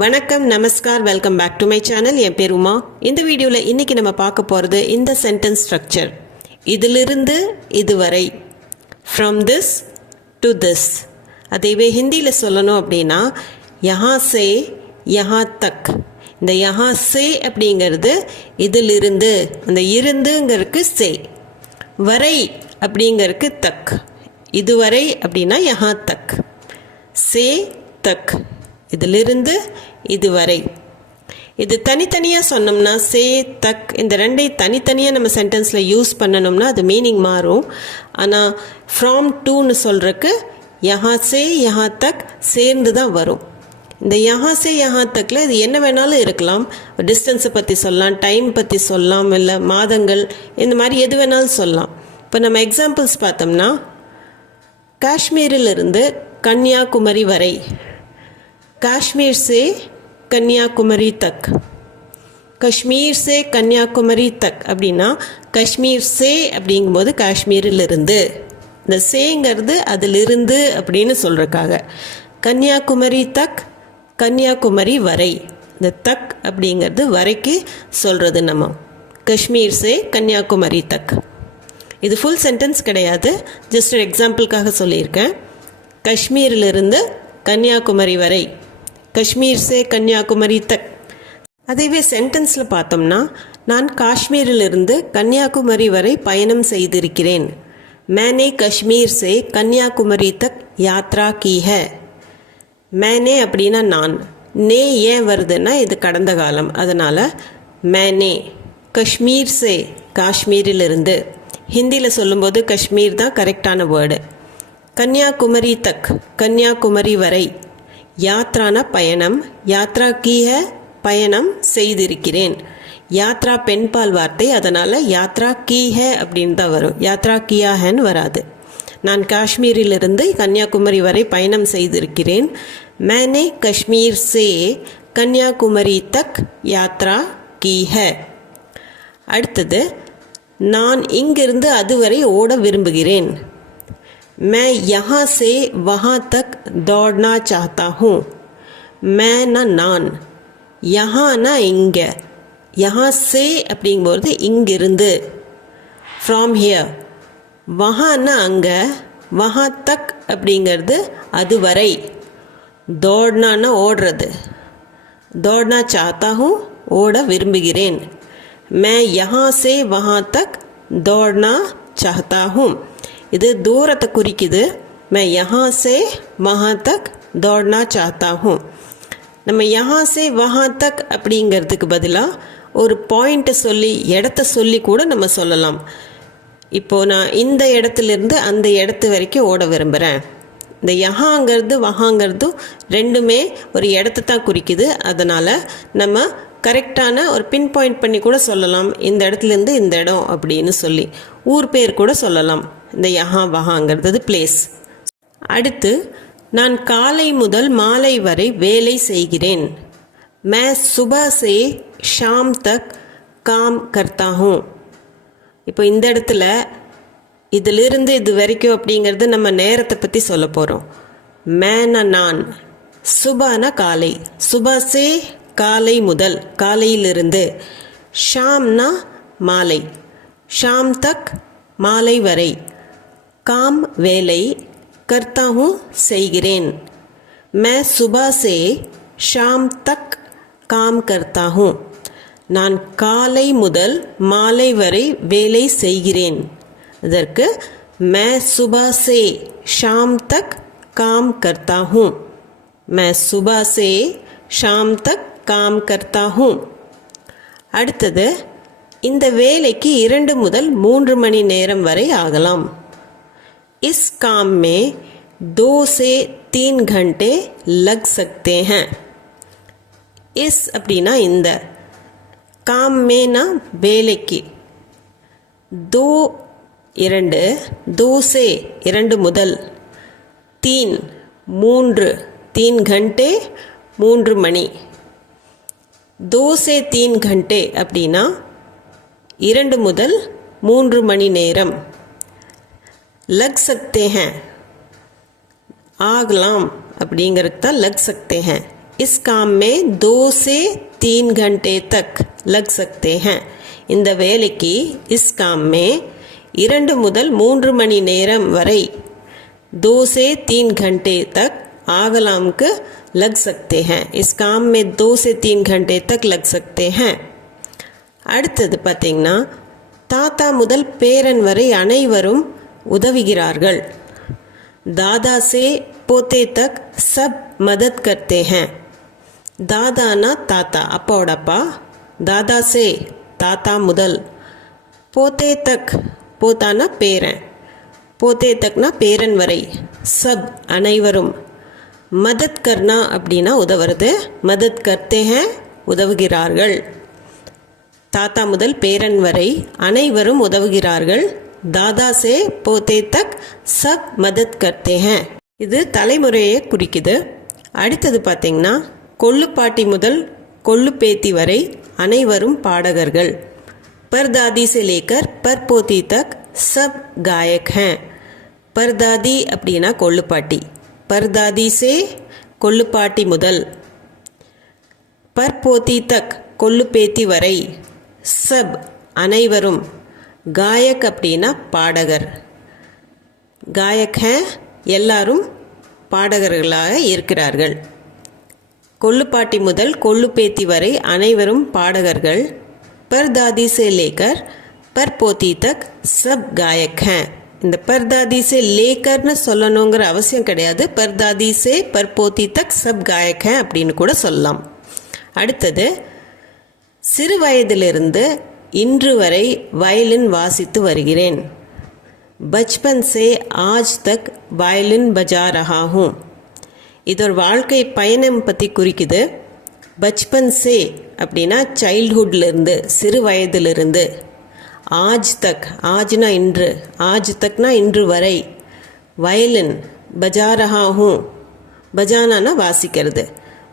வணக்கம், நமஸ்கார், welcome back to my channel. என் பேர் உமா. இந்த வீடியோவில் இன்றைக்கி நம்ம பார்க்க போகிறது இந்த சென்டென்ஸ் ஸ்ட்ரக்சர். இதிலிருந்து இதுவரை, ஃப்ரம் திஸ் டு திஸ். அதைவே ஹிந்தியில் சொல்லணும் அப்படின்னா யஹா சே யஹா தக். இந்த யஹா சே அப்படிங்கிறது இதிலிருந்து, அந்த இருந்துங்கிறதுக்கு சே, வரை அப்படிங்கிறதுக்கு தக். இதுவரை அப்படின்னா யஹா தக், சே தக், இதிலிருந்து இதுவரை. இது தனித்தனியாக சொன்னோம்னா சே தக், இந்த ரெண்டையும் தனித்தனியாக நம்ம சென்டென்ஸில் யூஸ் பண்ணணும்னா அது மீனிங் மாறும். ஆனால் ஃப்ராம் டூன்னு சொல்கிறதுக்கு யஹா சே யஹா தக் சேர்ந்து தான் வரும். இந்த யஹா சே யஹா தக்கில் இது என்ன வேணாலும் இருக்கலாம். டிஸ்டன்ஸை பற்றி சொல்லலாம், டைம் பற்றி சொல்லலாம், இல்லை மாதங்கள், இந்த மாதிரி எது வேணாலும் சொல்லலாம். இப்போ நம்ம எக்ஸாம்பிள்ஸ் பார்த்தோம்னா காஷ்மீரிலிருந்து கன்னியாகுமரி வரை, காஷ்மீர் से கன்னியாகுமரி தக், காஷ்மீர் से கன்னியாகுமரி தக் அப்படின்னா காஷ்மீர் சே அப்படிங்கும்போது காஷ்மீரிலிருந்து, இந்த சேங்கிறது அதிலிருந்து அப்படின்னு சொல்கிறதுக்காக. கன்னியாகுமரி தக், கன்னியாகுமரி வரை, இந்த தக் அப்படிங்கிறது வரைக்கு சொல்கிறது நம்ம. காஷ்மீர் से கன்னியாகுமரி தக். இது ஃபுல் சென்டென்ஸ் கிடையாது, ஜஸ்ட் ஒரு எக்ஸாம்பிளுக்காக சொல்லியிருக்கேன். காஷ்மீரிலிருந்து கன்னியாகுமரி வரை, காஷ்மீர் சே கன்னியாகுமரி தக். அதேவே சென்டென்ஸில் பார்த்தோம்னா நான் காஷ்மீரிலிருந்து கன்னியாகுமரி வரை பயணம் செய்திருக்கிறேன். मैंने कश्मीर से கன்னியாகுமரி தக் யாத்ரா கி है. मैंने அப்படின்னா நான், நே ஏன் வருதுன்னா இது கடந்த காலம், அதனால் मैंने. காஷ்மீர் சே காஷ்மீரிலிருந்து, ஹிந்தியில் சொல்லும்போது காஷ்மீர் தான் கரெக்டான வேர்டு. கன்னியாகுமரி தக் கன்னியாகுமரி வரை, யாத்ரானா பயணம், யாத்ரா கீ ஹை பயணம் செய்திருக்கிறேன். யாத்ரா பெண்பால் வார்த்தை, அதனால் யாத்ரா கீ ஹை அப்படின்னு தான் வரும், யாத்ரா கியா ஹைன்னு வராது. நான் காஷ்மீரிலிருந்து கன்னியாகுமரி வரை பயணம் செய்திருக்கிறேன். मैंने कश्मीर से கன்னியாகுமரி தக் யாத்ரா கீ ஹை. அடுத்தது நான் இங்கிருந்து அதுவரை ஓட விரும்புகிறேன். मैं यहाँ से वहाँ तक दौड़ना चाहता हूँ. मैं ना நான், யஹானா இங்கே, யஹா சே அப்படிங்கும்போது இங்கிருந்து, ஃப்ராம் ஹியர். வஹானா அங்கே, வஹா தக் அப்படிங்கிறது அதுவரை. தோட்னான்னா ஓடுறது, தோட்னா சாத்தா ஹூ ஓட விரும்புகிறேன். மே யஹா சே வஹா தக் தோட்னா சாத்தா ஹூ, இது தூரத்தை குறிக்குது. मैं यहाँ से वहाँ तक दौड़ना चाहता हूँ. நம்ம यहाँ से वहाँ तक அப்படிங்கிறதுக்கு பதிலாக ஒரு பாயிண்ட்டை சொல்லி, இடத்த சொல்லி கூட நம்ம சொல்லலாம். இப்போது நான் இந்த இடத்துலேருந்து அந்த இடத்து வரைக்கும் ஓட விரும்புகிறேன். இந்த யஹாங்கிறது வஹாங்கிறதும் ரெண்டுமே ஒரு இடத்த தான் குறிக்குது. அதனால் நம்ம கரெக்டான ஒரு பின் பாயிண்ட் பண்ணி கூட சொல்லலாம், இந்த இடத்துலேருந்து இந்த இடம் அப்படின்னு சொல்லி. ஊர் பேர் கூட சொல்லலாம். இந்த யஹா வஹாங்கிறது பிளேஸ். அடுத்து நான் காலை முதல் மாலை வரை வேலை செய்கிறேன். मैं सुबह से शाम तक काम करता हूँ. இப்போ இந்த இடத்துல இதிலிருந்து இது வரைக்கும் அப்படிங்கிறது நம்ம நேரத்தை பற்றி சொல்ல போகிறோம். மேனா நான், சுபானா காலை, சுபா சே காலை முதல், காலையிலிருந்து. ஷாம்னா மாலை, ஷாம் தக் மாலை வரை. काम வேலை, करता हूँ செய்கிறேன். मैं सुबह से शाम तक काम करता हूँ. நான் காலை முதல் மாலை வரை வேலை செய்கிறேன். இதற்கு मैं सुबह से शाम तक काम करता हूँ. मैं सुबह से शाम तक काम करता हूँ. அடுத்தது இந்த வேலைக்கு 2 முதல் 3 மணி நேரம் வரை ஆகலாம். इस काम में 2 से 3 घंटे लग सकते हैं. इस அப்படின்னா இந்த, काम में ना வேலைக்கு, 2 2, 2 से 2 முதல், 3 3, 3 घंटे 3 மணி. 2 से 3 घंटे அப்படின்னா 2 முதல் 3 மணி நேரம். लग सकते हैं, ஆகலாம் அப்படிங்கிறது தான் லக் சக்தே हैं. इस काम में 2 से 3 घंटे तक लग सकते हैं. இந்த வேலைக்கு इस काम में 2 முதல் 3 மணி நேரம் வரை 2 से 3 घंटे तक ஆகலாம்க்கு लग सकते हैं. इस काम में 2 से 3 घंटे तक लग सकते हैं. அடுத்தது பார்த்தீங்கன்னா தாத்தா முதல் பேரன் வரை அனைவரும் உதவுகிறார்கள். दादा से पोते तक सब मदद करते हैं. दादाना ताता அப்பாவோட அப்பா, दादा से தாத்தா முதல், போத்தே தக் போத்தானா பேரன், போத்தே தக்னா பேரன் வரை, சப் அனைவரும், மதத் கர்னா அப்படின்னா உதவுறது, மதத் கர்த்தே ஹேன் உதவுகிறார்கள். தாத்தா முதல் பேரன் வரை அனைவரும் உதவுகிறார்கள். தாதா சே போத்தே தக் சப் மதத் கர்த்தே ஹேன். இது தலைமுறையை குறிக்குது. அடுத்தது பார்த்தீங்கன்னா கொள்ளுப்பாட்டி முதல் கொள்ளுப்பேத்தி வரை அனைவரும் பாடகர்கள். பர்தாதி से लेकर பர்போத்தி தக் சப் காயக் हैं. பர்தாதி அப்படின்னா கொள்ளுப்பாட்டி, பர்தாதி से கொள்ளுப்பாட்டி முதல், பர்போத்தி தக் கொள்ளுப்பேத்தி வரை, சப் அனைவரும், காயக் அப்படின்னா பாடகர், காயக் ஹே எல்லாரும் பாடகர்களாக இருக்கிறார்கள். கொள்ளுப்பாட்டி முதல் கொள்ளுப்பேத்தி வரை அனைவரும் பாடகர்கள். பர்தாதி से लेकर பர்போத்தி தக் சப் காயக் ஹே. இந்த பர்தாதி से लेकர்னு சொல்லணுங்கிற அவசியம் கிடையாது. பர்தாதி से பர்போத்தி தக் சப் காயக் ஹே அப்படின்னு கூட சொல்லலாம். அடுத்தது சிறு வயதிலிருந்து இன்று வரை வயலின் வாசித்து வருகிறேன். பச்பன் से आज तक वायलिन बजा रहा हूँ. இது ஒரு வாழ்க்கை பயணம் பற்றி குறிக்குது. பச்பன் சே அப்படின்னா சைல்ட்ஹுட்லேருந்து, சிறு வயதிலிருந்து, ஆஜ் தக், ஆஜ்னா இன்று, ஆஜ் தக்னா இன்று வரை, வயலின் பஜா ரஹா ஹூ, பஜானானா வாசிக்கிறது,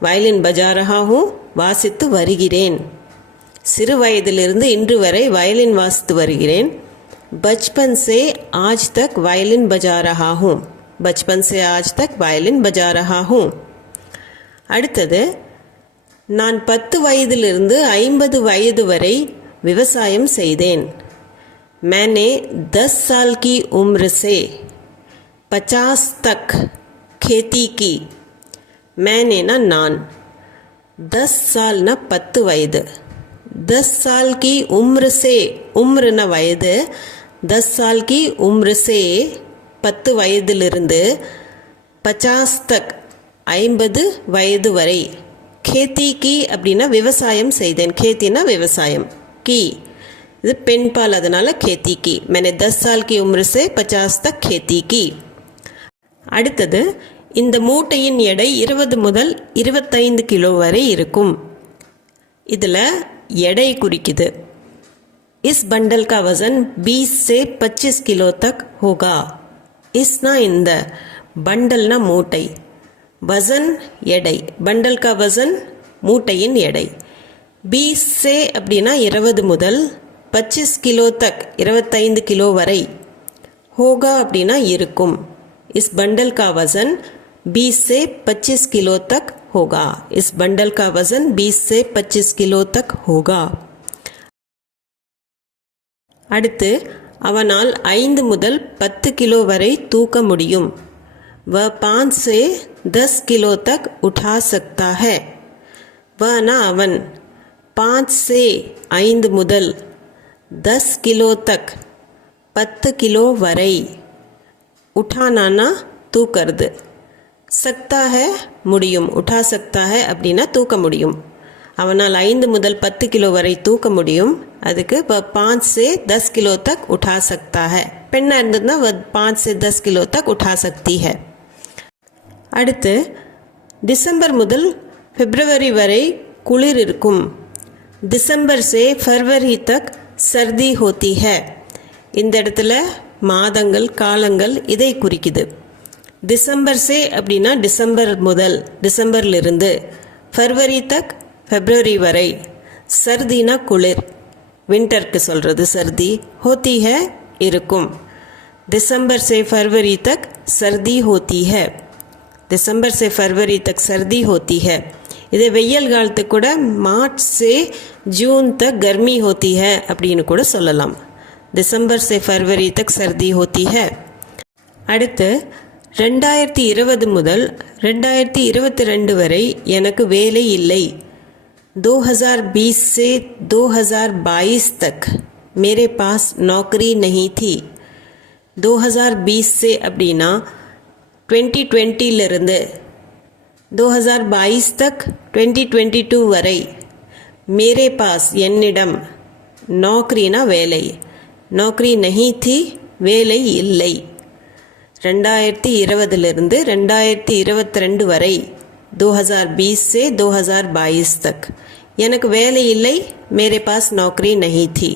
வயலின் பஜா ரஹா ஹூ வாசித்து வருகிறேன். சிறு வயதிலிருந்து இன்று வரை வயலின் வாசித்து வருகிறேன். बचपन से आज तक वायलिन बजा रहा हूँ. बचपन से आज तक वायलिन बजा रहा हूँ. அடுத்தது நான் 10 வயதிலிருந்து 50 வயது வரை விவசாயம் செய்தேன். मैंने 10 साल की उम्र से 50 तक खेती की. मैंने ना நான், 10 साल ना 10 वयது, 10 साल की उम्र से, उम्र ना वयது, 10 साल की उम्र से 10 வயதிலிருந்து 50 தக் 50 வயது வரை, खेती की அப்படின்னா விவசாயம் செய்தேன், खेतीனா விவசாயம், की இது பெண்பால் அதனால खेती की. मैंने 10 साल की उम्र से 50 तक खेती की. அடுத்தது இந்த மூட்டையின் எடை 20 முதல் 25 கிலோ வரை இருக்கும். இதில் எடை குறிக்குது. इस बंडल का वज़न 20 से 25 किलो तक होगा. इसना இந்த, பண்டல்னா மூட்டை, வசன் எடை, பண்டல் கா வசன் மூட்டையின் எடை. 20 से அப்படின்னா 20 முதல், 25 கிலோ தக் 25 கிலோ வரை, होगा அப்படின்னா இருக்கும். इस बंडल का वज़न 20 से 25 किलो तक होगा. इस बंडल का वज़न 20 से 25 किलो तक होगा. அடுத்து அவனால் 5 முதல் 10 கிலோ வரை தூக்க முடியும். वह 5 से 10 किलो तक उठा सकता है. वह ना அவன், 5 से 5 முதல், 10 கிலோ தக் 10 கிலோ வரை, உठाना தூக்கிறது, சக்தா ஹே முடியும், உठा सकता है அப்படின்னா தூக்க முடியும். அவனால் 5 முதல் 10 கிலோ வரை தூக்க முடியும். அதுக்கு 5 से 10 किलो तक उठा सकता है. பெண்ணாக இருந்ததுன்னா 5 से 10 किलो तक उठा सकती है. அடுத்து டிசம்பர் முதல் பிப்ரவரி வரை குளிர் இருக்கும். டிசம்பர் से फरवरी तक सर्दी होती है. இந்த இடத்துல மாதங்கள் காலங்கள் இதை குறிக்குது. டிசம்பர் से அப்படின்னா டிசம்பர் முதல், டிசம்பர்லிருந்து, ஃபர்வரி தக் ஃபெப்ரவரி வரை, சர்தினா குளிர், வின்டருக்கு சொல்கிறது சர்தி, ஹோத்தி ஹே இருக்கும். दिसंबर से फरवरी तक सर्दी होती है. दिसंबर से फरवरी तक सर्दी होती है. இதே வெயில் காலத்துக்கு கூட மார்ச் से जून तक गर्मी होती है அப்படின்னு கூட சொல்லலாம். दिसंबर से फरवरी तक सर्दी होती है. அடுத்து 2020 முதல் 2022 வரை எனக்கு வேலை இல்லை. 2020 से 2022 तक मेरे पास नौकरी नहीं थी. 2020 से அப்படின்னா 2020 2022 तक 2022 वரை मेरे पास என்னிடம் नौकरीனா வேலை नौकरी नहीं थी வேலை இல்லை 2020 2022 வரை 2020 से 2022 तक எனக்கு வேலை இல்லை मेरे पास नौकरी नहीं थी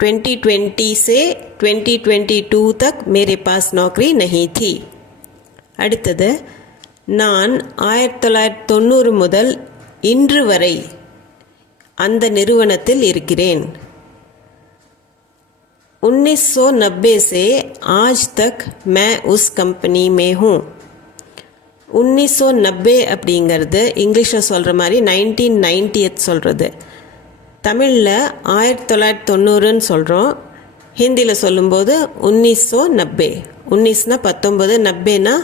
2020 से 2022 तक मेरे पास नौकरी नहीं थी. அடுத்தது நான் 1990 முதல் இன்று வரை அந்த நிறுவனத்தில் இருக்கிறேன். 1990 से आज तक मैं उस कंपनी में हूँ. 1990 அப்படிங்கிறது இங்கிலீஷில் சொல்கிற மாதிரி 1990 சொல்கிறது. தமிழில் 1990ன்னு சொல்கிறோம். ஹிந்தியில் சொல்லும்போது 1990 19னா 19 90னா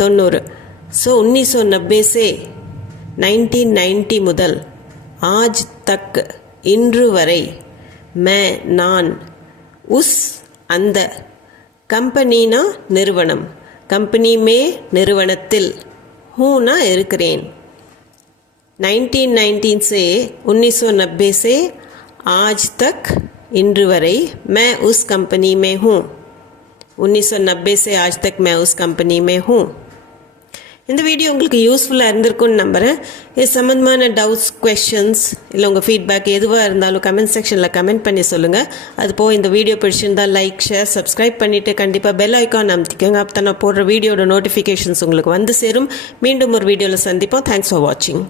90. ஸோ 1990 से 1990 முதல் ஆஜ் தக் இன்று வரை நான் உஸ் அந்த கம்பெனினா நிறுவனம் கம்பெனி மே நிறுவனத்தில் ஹூனா இருக்கிறேன் 1990 से 1990 से आज तक இன்று வரை मैं उस कंपनी में हूँ 1990 से आज तक मैं उस कंपनी में हूँ. இந்த வீடியோ உங்களுக்கு யூஸ்ஃபுல்லாக இருந்திருக்கும்னு நம்புகிறேன். இது சம்மந்தமான டவுட்ஸ் குவெஷன்ஸ் இல்லை உங்கள் ஃபீட்பேக் எதுவாக இருந்தாலும் கமெண்ட் செக்ஷனில் கமெண்ட் பண்ணி சொல்லுங்கள். அதுபோல் இந்த வீடியோ பிடிச்சிருந்தால் லைக் ஷேர் சப்ஸ்கிரைப் பண்ணிவிட்டு கண்டிப்பாக பெல் ஐக்கான் அமுத்திக்கோங்க. அப்போ தான் நான் போடுற வீடியோட நோட்டிஃபிகேஷன்ஸ் உங்களுக்கு வந்து சேரும். மீண்டும் ஒரு வீடியோவில் சந்திப்போம். தேங்க்ஸ் ஃபார் வாட்சிங்.